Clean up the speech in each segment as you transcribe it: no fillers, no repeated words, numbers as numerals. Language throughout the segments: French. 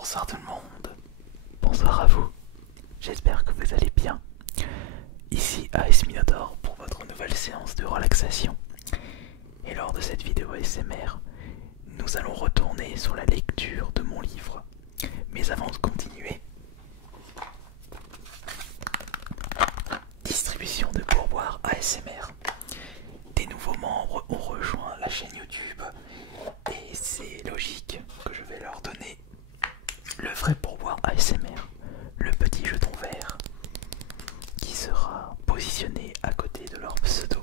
Bonsoir tout le monde, bonsoir à vous, j'espère que vous allez bien. Ici AS Minotaur pour votre nouvelle séance de relaxation. Et lors de cette vidéo ASMR, nous allons retourner sur la lecture de mon livre. Mais avant de continuer, distribution de pourboire ASMR. Des nouveaux membres ont rejoint la chaîne YouTube et c'est logique que je vais leur donner le vrai pourboire ASMR, le petit jeton vert qui sera positionné à côté de leur pseudo.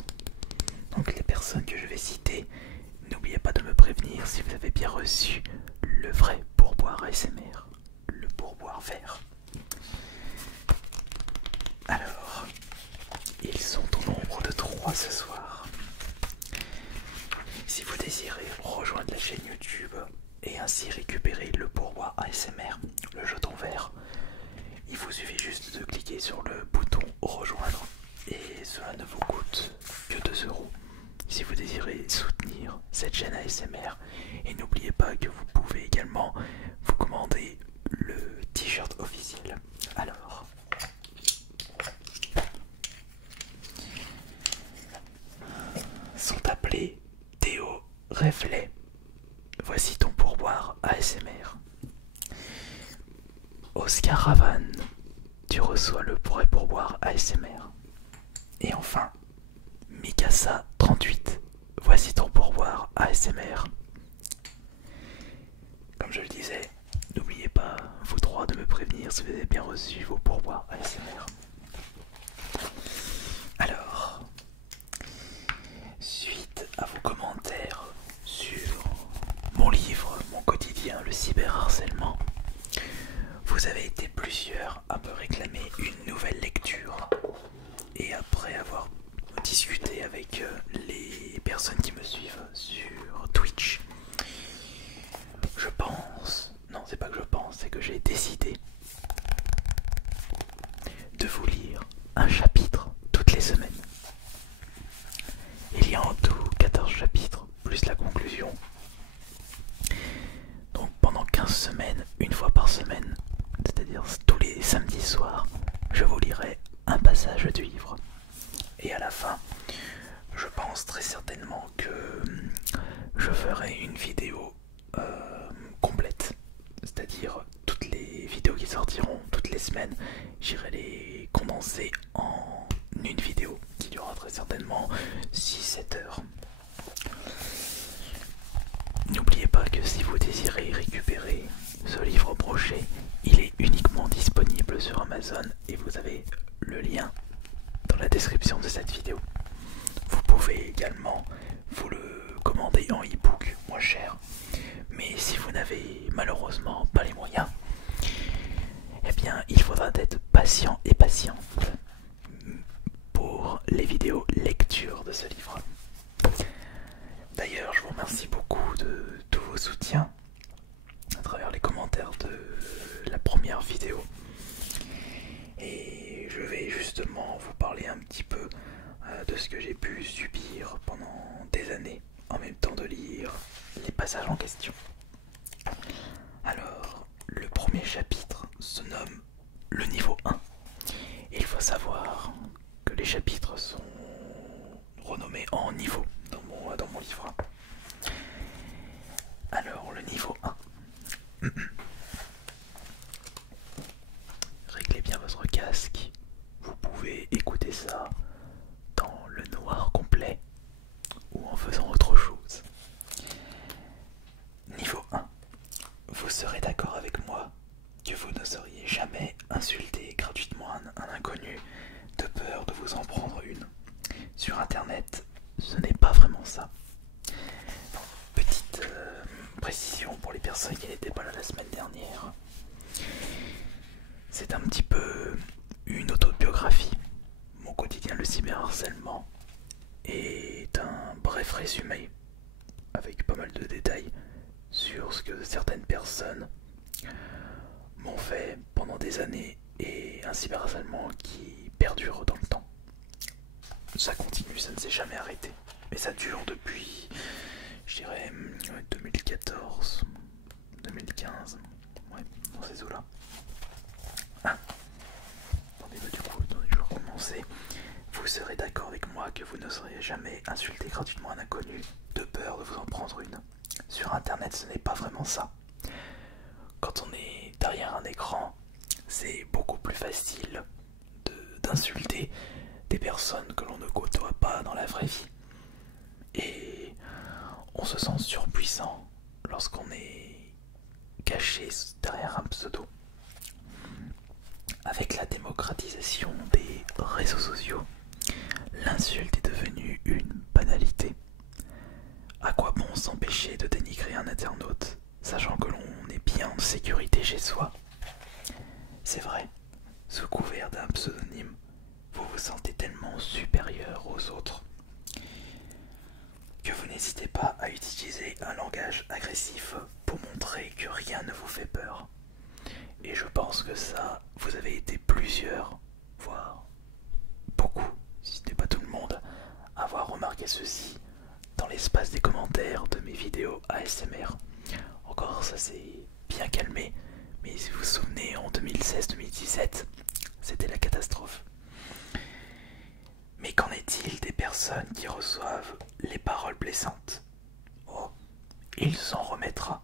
Donc les personnes que je vais citer, n'oubliez pas de me prévenir si vous avez bien reçu le vrai pourboire ASMR, le pourboire vert. Alors, ils sont au nombre de 3 ce soir. Si vous désirez rejoindre la chaîne YouTube et ainsi récupérer le pourboire ASMR, le jeton vert, il vous suffit juste de cliquer sur le bouton rejoindre et cela ne vous coûte que 2 euros si vous désirez soutenir cette chaîne ASMR. Et n'oubliez pas que vous pouvez également vous commander le t-shirt officiel. Alors, sont appelés Théo Reflet. Voici ton pourboire ASMR. Oscar Ravan, tu reçois le vrai pourboire ASMR. Et enfin, Mikasa 38, voici ton pourboire ASMR. Comme je le disais, n'oubliez pas, vous trois, de me prévenir si vous avez bien reçu vos pourboires ASMR. Alors, suite à vos commentaires sur mon livre, mon quotidien, le cyberharcèlement, vous avez été plusieurs à me réclamer une nouvelle lecture. Et après avoir discuté avec les personnes qui me suivent sur Twitch, je pense, non c'est pas que je pense, c'est que j'ai décidé de vous lire un chapitre toutes les semaines. Il y a en tout 14 chapitres, plus la conclusion. Donc pendant 15 semaines, une fois par semaine, c'est-à-dire tous les samedis soirs, je vous lirai un passage du livre. Et à la fin, je pense très certainement que je ferai une vidéo complète. C'est-à-dire toutes les vidéos qui sortiront toutes les semaines, j'irai les condenser en une vidéo qui durera très certainement 6-7 heures. N'oubliez pas que si vous désirez récupérer ce livre broché, il est uniquement disponible sur Amazon et vous avez le lien dans la description de cette vidéo. Vous pouvez également vous le commander en e-book moins cher, mais si vous n'avez malheureusement pas les moyens, eh bien il faudra être patient et patiente pour les vidéos lecture de ce livre. D'ailleurs, je vous remercie beaucoup de tous vos soutiens à travers les commentaires de la première vidéo. Et je vais justement vous parler un petit peu de ce que j'ai pu subir pendant des années, en même temps de lire les passages en question. Alors, le premier chapitre se nomme le niveau 1. Et il faut savoir que les chapitres sont renommés en niveau dans mon livre. Alors, le niveau 1. Réglez bien votre casque. Vous pouvez écouter ça dans le noir complet ou en faisant autre chose. Niveau 1. Vous serez d'accord avec moi que vous n'oseriez jamais insulter gratuitement un inconnu de peur de vous en prendre une. Sur internet, ce n'est pas vraiment ça. Donc, petite précision pour les personnes qui n'étaient pas là la semaine dernière. C'est un petit peu une autobiographie. Mon quotidien, le cyberharcèlement, est un bref résumé avec pas mal de détails sur ce que certaines personnes m'ont fait pendant des années et un cyberharcèlement qui perdure dans le temps. Ça continue, ça ne s'est jamais arrêté. Mais ça dure depuis, je dirais, 2014, 2015. Ouais, dans ces eaux-là. Ah. Attendez, bah, du coup, attendez, je vais recommencer. Vous serez d'accord avec moi que vous n'oserez jamais insulter gratuitement un inconnu de peur de vous en prendre une. Sur internet, ce n'est pas vraiment ça. Quand on est derrière un écran, c'est beaucoup plus facile d'insulter des personnes que l'on ne côtoie pas dans la vraie vie. Et on se sent surpuissant lorsqu'on est caché derrière un pseudo. Avec la démocratisation des réseaux sociaux, l'insulte est devenue une banalité. À quoi bon s'empêcher de dénigrer un internaute, sachant que l'on est bien en sécurité chez soi? C'est vrai, sous couvert d'un pseudonyme, vous vous sentez tellement supérieur aux autres que vous n'hésitez pas à utiliser un langage agressif pour montrer que rien ne vous fait peur. Et je pense que ça, vous avez été plusieurs, voire beaucoup, si ce n'est pas tout le monde, à avoir remarqué ceci dans l'espace des commentaires de mes vidéos ASMR. Encore ça s'est bien calmé, mais si vous vous souvenez, en 2016-2017, c'était la catastrophe. Mais qu'en est-il des personnes qui reçoivent les paroles blessantes? Oh, il s'en remettra.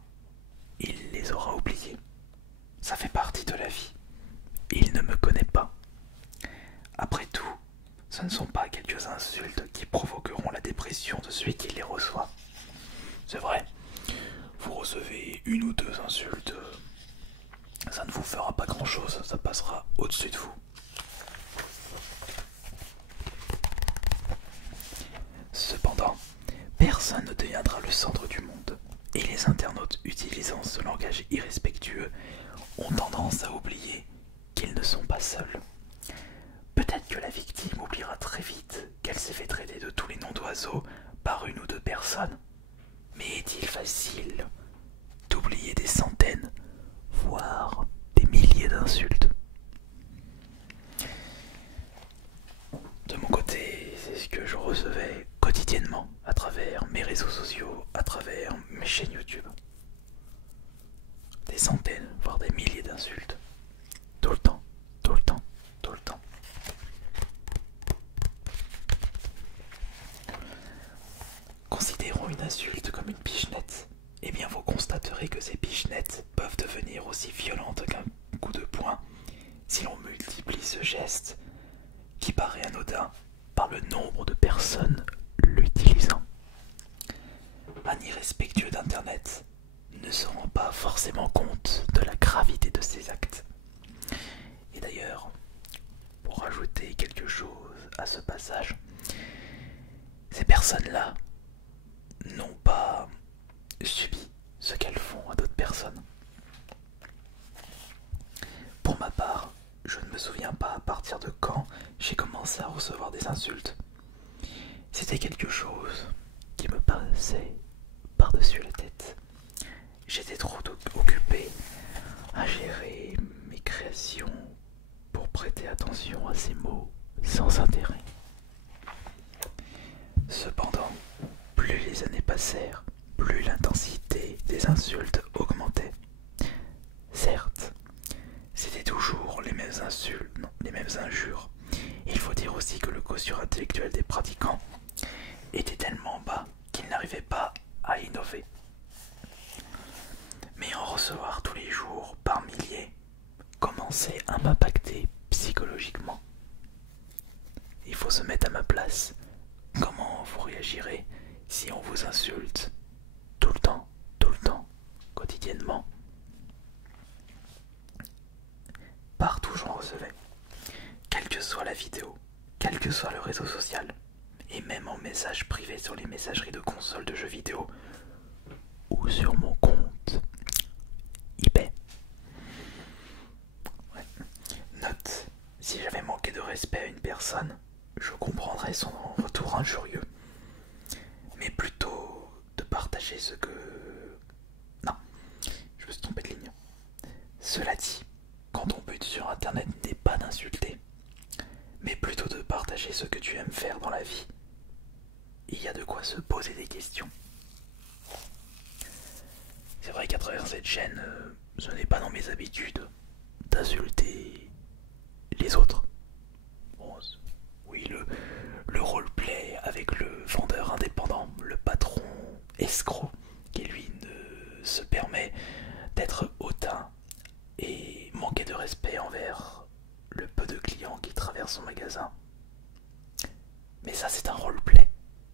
Il les aura oubliées. Ça fait partie de la vie. Il ne me connaît pas. Après tout, ce ne sont pas quelques insultes qui provoqueront la dépression de celui qui les reçoit. C'est vrai, vous recevez une ou deux insultes, ça ne vous fera pas grand-chose, ça passera au-dessus de vous. Cependant, personne ne deviendra le centre du monde, et les internautes utilisant ce langage irrespectueux ont tendance à oublier qu'ils ne sont pas seuls. Peut-être que la victime oubliera très vite qu'elle s'est fait traiter de tous les noms d'oiseaux par une ou deux personnes. Mais est-il facile d'oublier des centaines, voire des milliers d'insultes? De mon côté, c'est ce que je recevais quotidiennement à travers mes réseaux sociaux, à travers mes chaînes YouTube. Des centaines, voire des milliers d'insultes. Tout le temps, tout le temps, tout le temps. Considérons une insulte comme une pichenette. Eh bien vous constaterez que ces pichenettes peuvent devenir aussi violentes qu'un coup de poing si l'on multiplie ce geste qui paraît anodin par le nombre de personnes l'utilisant. Un irrespectueux d'Internet ne se rend pas forcément compte de la gravité de ses actes. Et d'ailleurs, pour ajouter quelque chose à ce passage, ces personnes-là n'ont pas subi ce qu'elles font à d'autres personnes. Pour ma part, je ne me souviens pas à partir de quand j'ai commencé à recevoir des insultes. C'était quelque chose qui me passait par-dessus la tête. J'étais trop occupé à gérer mes créations pour prêter attention à ces mots sans intérêt. Cependant, plus les années passèrent, plus l'intensité des insultes augmentait. Certes, c'était toujours les mêmes insultes, non, les mêmes injures. Il faut dire aussi que le quotient intellectuel des pratiquants était tellement bas qu'ils n'arrivaient pas à innover. Mais en recevoir tous les jours par milliers commençait à m'impacter psychologiquement. Il faut se mettre à ma place. Comment vous réagirez si on vous insulte tout le temps, quotidiennement? Partout j'en recevais, quelle que soit la vidéo, quel que soit le réseau social, et même en message privé sur les messageries de consoles de jeux vidéo ou sur mon compte eBay. Ouais. Note, si j'avais manqué de respect à une personne, je comprendrais son retour injurieux. Mais plutôt de partager ce que... Non, je me suis trompé de ligne. Cela dit, quand ton but sur internet n'est pas d'insulter, mais plutôt de partager ce que tu aimes faire dans la vie, il y a de quoi se poser des questions. C'est vrai qu'à travers cette chaîne, ce n'est pas dans mes habitudes d'insulter les autres. Bon, oui, le roleplay avec le vendeur indépendant, le patron escroc, qui lui ne se permet d'être hautain et manquer de respect envers le peu de clients qui traversent son magasin. Mais ça, c'est un roleplay,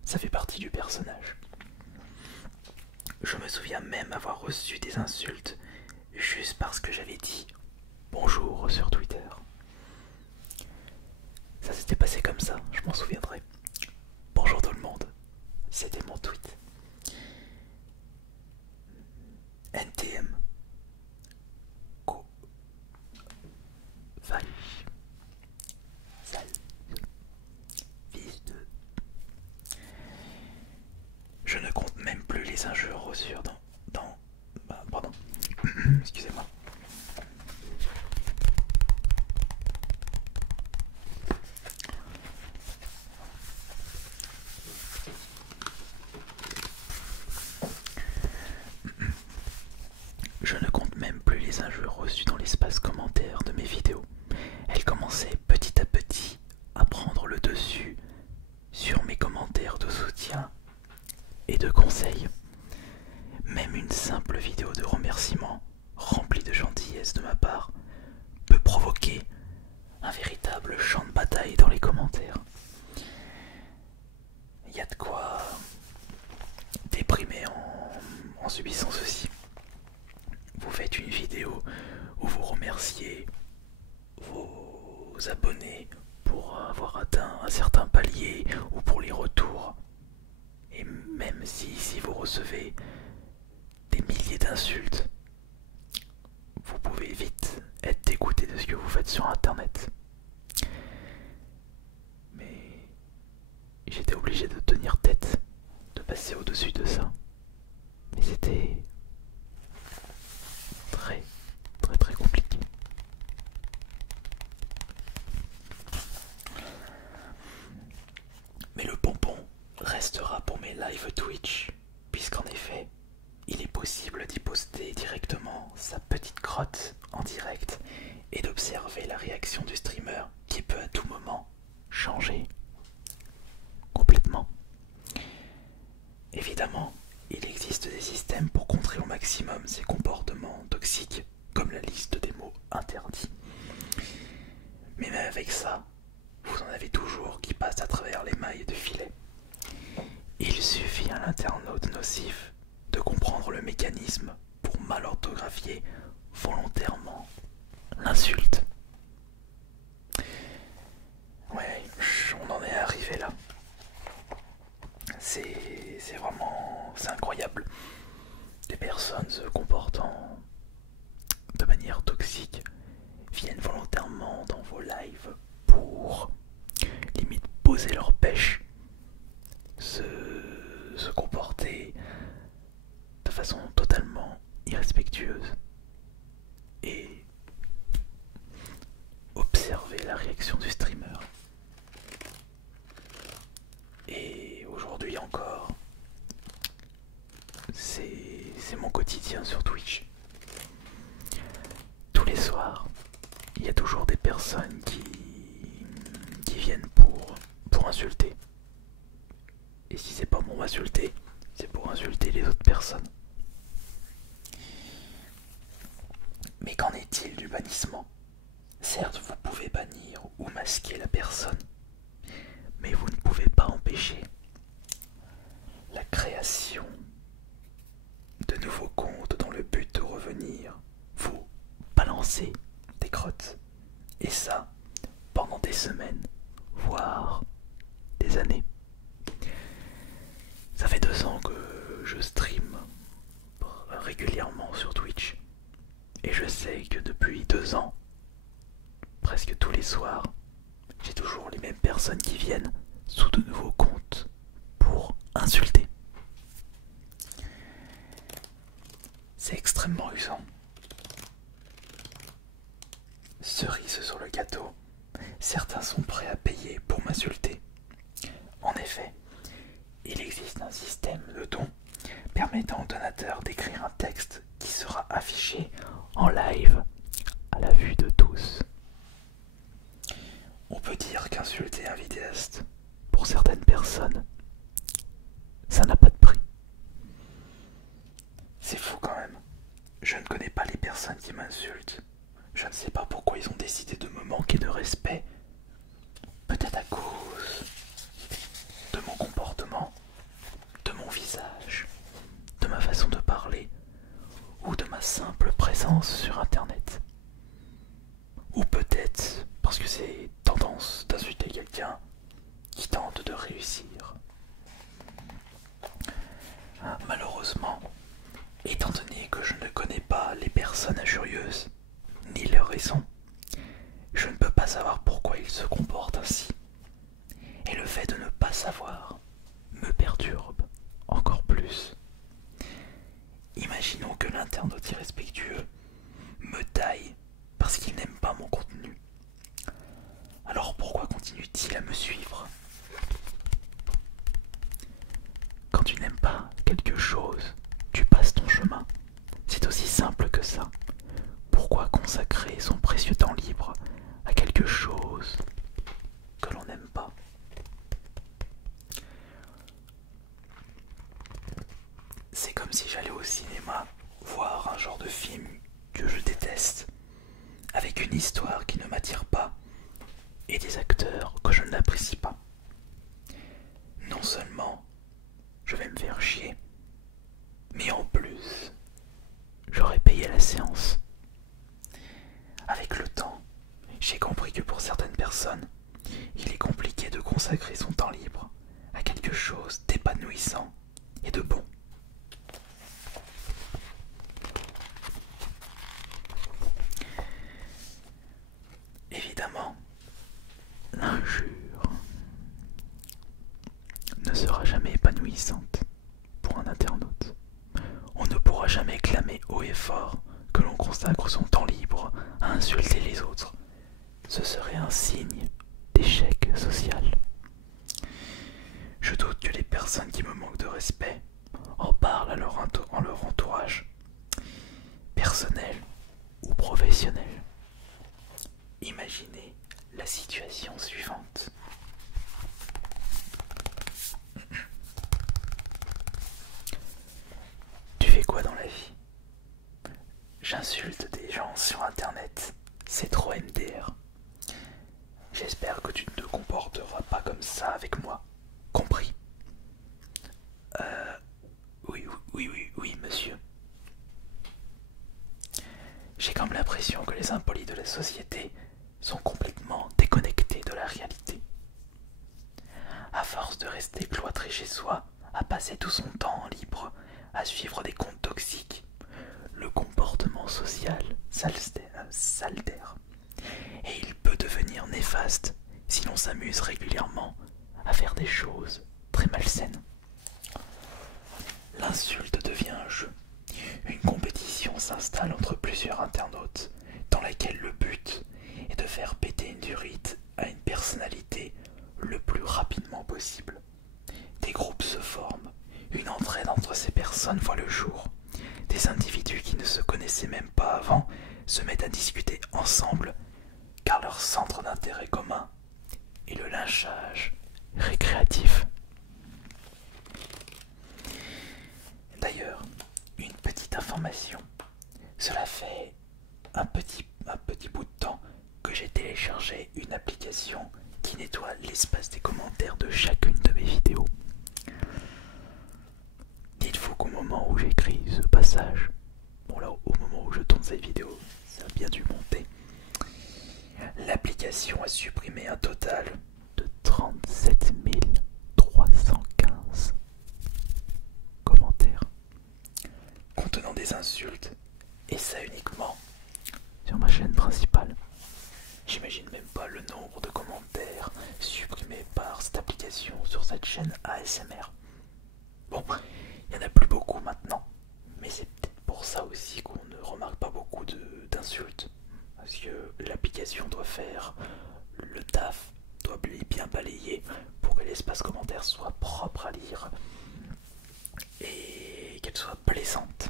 ça fait partie du personnage. Je me souviens même avoir reçu des insultes juste parce que j'avais dit bonjour sur Twitter. Ça s'était passé comme ça, je m'en souviendrai. Bonjour tout le monde, c'était mon tweet. NTM. Go. Vaille. Sale. Fils de. Je ne compte même plus les injures reçues pardon. Excusez-moi. Je ne compte même plus les injures reçues dans l'espace commentaire de mes vidéos. Elles commençaient petit à petit à prendre le dessus sur mes commentaires de soutien et de conseils. Même une simple vidéo de remerciement remplie de gentillesse de ma part peut provoquer un véritable champ de bataille dans les commentaires. Il y a de quoi déprimer en subissant ceci. Vous faites une vidéo où vous remerciez vos abonnés pour avoir atteint un certain palier ou pour les retours. Et même si vous recevez des milliers d'insultes, vous pouvez vite être dégoûté de ce que vous faites sur internet. Mais j'étais obligé de tenir tête, de passer au-dessus de ça. Mais c'était très compliqué. Mais le bonbon restera pour mes live Twitch, puisqu'en effet, il est possible d'y poster directement sa petite grotte en direct et d'observer la réaction du streamer qui peut à tout moment changer complètement. Évidemment, il existe des systèmes pour contrer au maximum ces comportements toxiques, comme la liste des mots interdits. Mais même avec ça, vous en avez toujours qui passent à travers les mailles de filet. Il suffit à l'internaute nocif de comprendre le mécanisme pour mal orthographier volontairement l'insulte. Ouais, on en est arrivé là. C'est incroyable. Des personnes se comportant de manière toxique viennent volontairement dans vos lives pour limite poser leur pêche, se comporter de façon totalement irrespectueuse et observer la réaction du streamer. Et aujourd'hui encore, c'est mon quotidien sur Twitch. Tous les soirs, il y a toujours des personnes qui viennent pour insulter. Et si c'est pas pour m'insulter, c'est pour insulter les autres personnes. Mais qu'en est-il du bannissement? Certes, vous pouvez bannir ou masquer la personne, mais vous ne pouvez pas empêcher la création de nouveaux comptes dans le but de revenir vous balancer des crottes. Et ça, pendant des semaines, voire des années. Ça fait 2 ans que je stream régulièrement sur Twitch. Et je sais que depuis 2 ans, presque tous les soirs, j'ai toujours les mêmes personnes qui viennent sous de nouveaux comptes pour insulter. C'est extrêmement usant. Cerise sur le gâteau, certains sont prêts à payer pour m'insulter. En effet, il existe un système de dons permettant aux donateurs d'écrire un texte qui sera affiché en live, à la vue de tous. On peut dire qu'insulter un vidéaste, pour certaines personnes, ça n'a pas de prix. C'est fou quand même. Je ne connais pas les personnes qui m'insultent. Je ne sais pas pourquoi ils ont décidé de me manquer de respect. Peut-être à cause de mon comportement, de mon visage, de ma façon de parler ou de ma simple présence sur internet. Ou peut-être parce que c'est tendance d'insulter quelqu'un qui tente de réussir. Malheureusement, étant donné que je ne connais pas les personnes injurieuses, ni leurs raisons, je ne peux pas savoir pourquoi ils se comportent ainsi. Et le fait de ne pas savoir me perturbe encore plus. Imaginons que l'internaute irrespectueux me taille parce qu'il n'aime pas mon contenu. Alors pourquoi continue-t-il à me suivre? Quand tu n'aimes pas quelque chose, tu passes ton chemin. C'est aussi simple que ça. Pourquoi consacrer son précieux temps libre à quelque chose que l'on n'aime pas? C'est comme si j'allais au cinéma voir un genre de film que je déteste, avec une histoire qui ne m'attire pas et des acteurs que je n'apprécie pas. Non seulement je vais me faire chier, mais en plus, j'aurais payé la séance. Avec le temps, j'ai compris que pour certaines personnes, il est compliqué de consacrer son temps libre à quelque chose d'épanouissant et de bon. Évidemment, l'injure ne sera jamais épanouissante pour un internaute. On ne pourra jamais clamer haut et fort que l'on consacre son temps libre à insulter les autres. Ce serait un signe d'échec social. Je doute que les personnes qui me manquent de respect en parlent à leur entourage, personnel ou professionnel. Imaginez la situation suivante. Tu fais quoi dans la vie? J'insulte des gens sur internet. C'est trop MDR. J'espère que tu ne te comporteras pas comme ça avec moi. Compris? Oui, monsieur. J'ai comme l'impression que les impolis de la société sont complètement déconnectés de la réalité. À force de rester cloîtré chez soi, à passer tout son temps en libre, à suivre des comptes toxiques, le comportement social s'altère. Et il peut devenir néfaste si l'on s'amuse régulièrement à faire des choses très malsaines. L'insulte devient un jeu. Une compétition s'installe entre plusieurs internautes, dans laquelle le but est de faire péter une durite à une personnalité le plus rapidement possible. Des groupes se forment, une entraide entre ces personnes voit le jour. Des individus qui ne se connaissaient même pas avant se mettent à discuter ensemble, car leur centre d'intérêt commun est le lynchage récréatif. D'ailleurs, une petite information. Cela fait un petit bout de temps que j'ai téléchargé une application qui nettoie l'espace des commentaires de chacune de mes vidéos. Dites-vous qu'au moment où j'écris ce passage, bon là au moment où je tourne cette vidéo, ça a bien dû monter, l'application a supprimé un total de 37 315 commentaires contenant des insultes, et ça uniquement sur ma chaîne principale. J'imagine même pas le nombre de commentaires supprimés par cette application sur cette chaîne ASMR. Bon, il n'y en a plus beaucoup maintenant, mais c'est peut-être pour ça aussi qu'on ne remarque pas beaucoup d'insultes, parce que l'application doit faire le taf, doit bien balayer pour que l'espace commentaire soit propre à lire et qu'elle soit plaisante.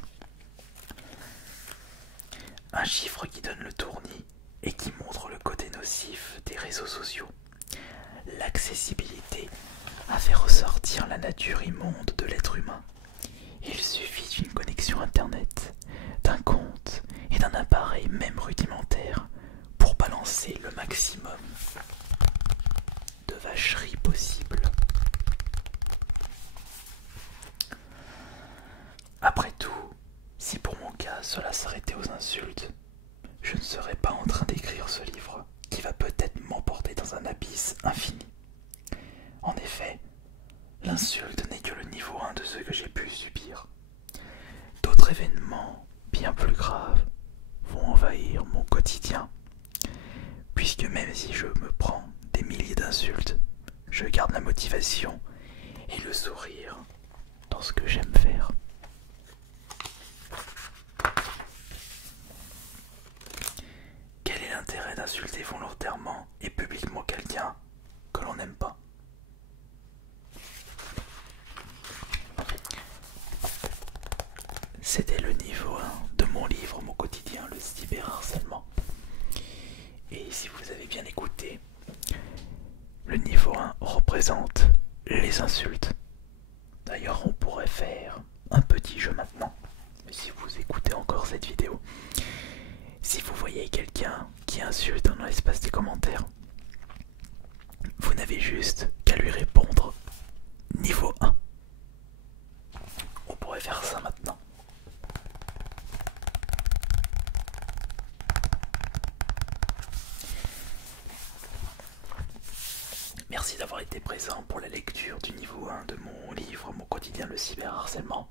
Un chiffre qui donne le tournis et qui montre le côté nocif des réseaux sociaux. L'accessibilité a fait ressortir la nature immonde de l'être humain. Il suffit d'une connexion internet, d'un compte et d'un appareil même rudimentaire pour balancer le maximum de vacheries possible. Après tout, si pour mon cas cela s'arrêtait aux insultes, je ne serais pas en train d'écrire ce livre qui va peut-être m'emporter dans un abysse infini. En effet, l'insulte n'est que le niveau 1 de ce que j'ai pu subir. D'autres événements bien plus graves vont envahir mon quotidien, puisque même si je me prends des milliers d'insultes, je garde la motivation et le sourire dans ce que j'aime faire. Quel est l'intérêt d'insulter volontairement et publiquement quelqu'un que l'on n'aime pas? C'était le niveau 1 de mon livre, mon quotidien, le cyberharcèlement. Et si vous avez bien écouté, le niveau 1 représente les insultes. D'ailleurs, on pourrait faire un petit jeu maintenant, si vous écoutez encore cette vidéo. Si vous voyez quelqu'un qui insulte dans l'espace des commentaires, vous n'avez juste qu'à lui répondre niveau 1. On pourrait faire ça maintenant. Merci d'avoir été présent pour la lecture du niveau 1 de mon livre, mon quotidien, le cyberharcèlement.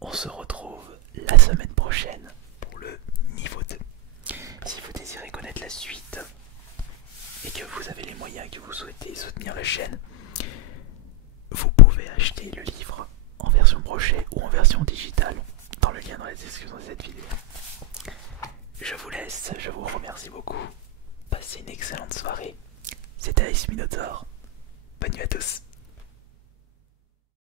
On se retrouve la semaine prochaine pour le niveau 2. Si vous désirez connaître la suite et que vous avez les moyens, que vous souhaitez soutenir la chaîne, vous pouvez acheter le livre en version brochée ou en version digitale dans le lien dans la description de cette vidéo. Je vous laisse, je vous remercie beaucoup. Passez une excellente soirée. C'était Ice Minotaur. Bonne nuit à tous.